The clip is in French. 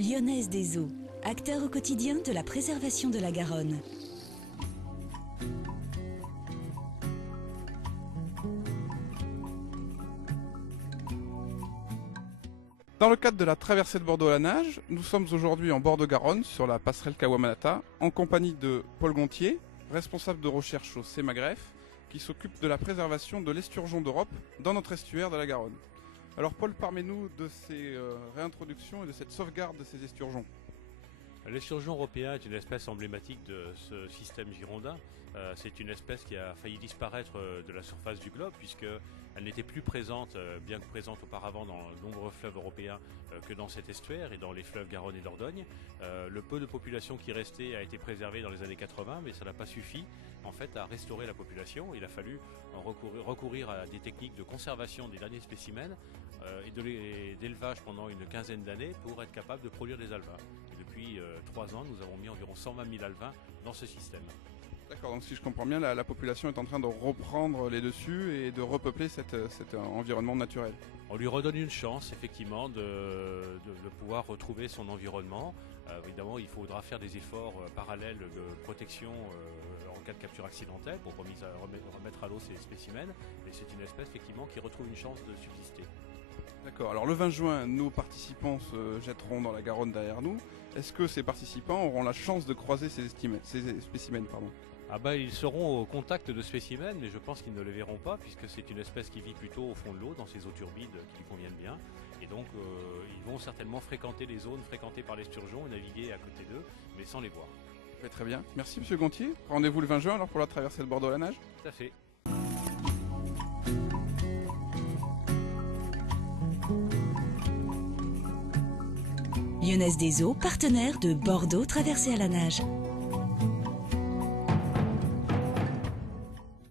Lyonnaise des eaux, acteur au quotidien de la préservation de la Garonne. Dans le cadre de la traversée de Bordeaux à la nage, nous sommes aujourd'hui en bord de Garonne, sur la passerelle Kawamanata, en compagnie de Paul Gontier, responsable de recherche au CEMAGREF, qui s'occupe de la préservation de l'esturgeon d'Europe dans notre estuaire de la Garonne. Alors Paul, parlez-nous de ces réintroductions et de cette sauvegarde de ces esturgeons. L'esturgeon européen est une espèce emblématique de ce système girondin. C'est une espèce qui a failli disparaître de la surface du globe puisqu'elle n'était plus présente, bien que présente auparavant dans de nombreux fleuves européens, que dans cet estuaire et dans les fleuves Garonne et Dordogne. Le peu de population qui restait a été préservé dans les années 80, mais ça n'a pas suffi en fait à restaurer la population. Il a fallu recourir à des techniques de conservation des derniers spécimens et d'élevage pendant une quinzaine d'années pour être capable de produire des alevins. Et depuis 3 ans, nous avons mis environ 120 000 alevins dans ce système. D'accord, donc si je comprends bien, la population est en train de reprendre les dessus et de repeupler cet environnement naturel. On lui redonne une chance, effectivement, de pouvoir retrouver son environnement. Évidemment, il faudra faire des efforts parallèles de protection en cas de capture accidentelle pour remettre à l'eau ces spécimens. Mais c'est une espèce, effectivement, qui retrouve une chance de subsister. D'accord, alors le 20 juin, nos participants se jetteront dans la Garonne derrière nous. Est-ce que ces participants auront la chance de croiser ces spécimens Ils seront au contact de spécimens, mais je pense qu'ils ne les verront pas, puisque c'est une espèce qui vit plutôt au fond de l'eau, dans ces eaux turbides qui lui conviennent bien. Et donc, ils vont certainement fréquenter les zones fréquentées par l'esturgeon et naviguer à côté d'eux, mais sans les voir. Très bien, merci Monsieur Gontier. Rendez-vous le 20 juin alors pour la traversée de Bordeaux à la nage. Tout à fait. Lyonnaise des eaux, partenaire de Bordeaux Traversée à la nage.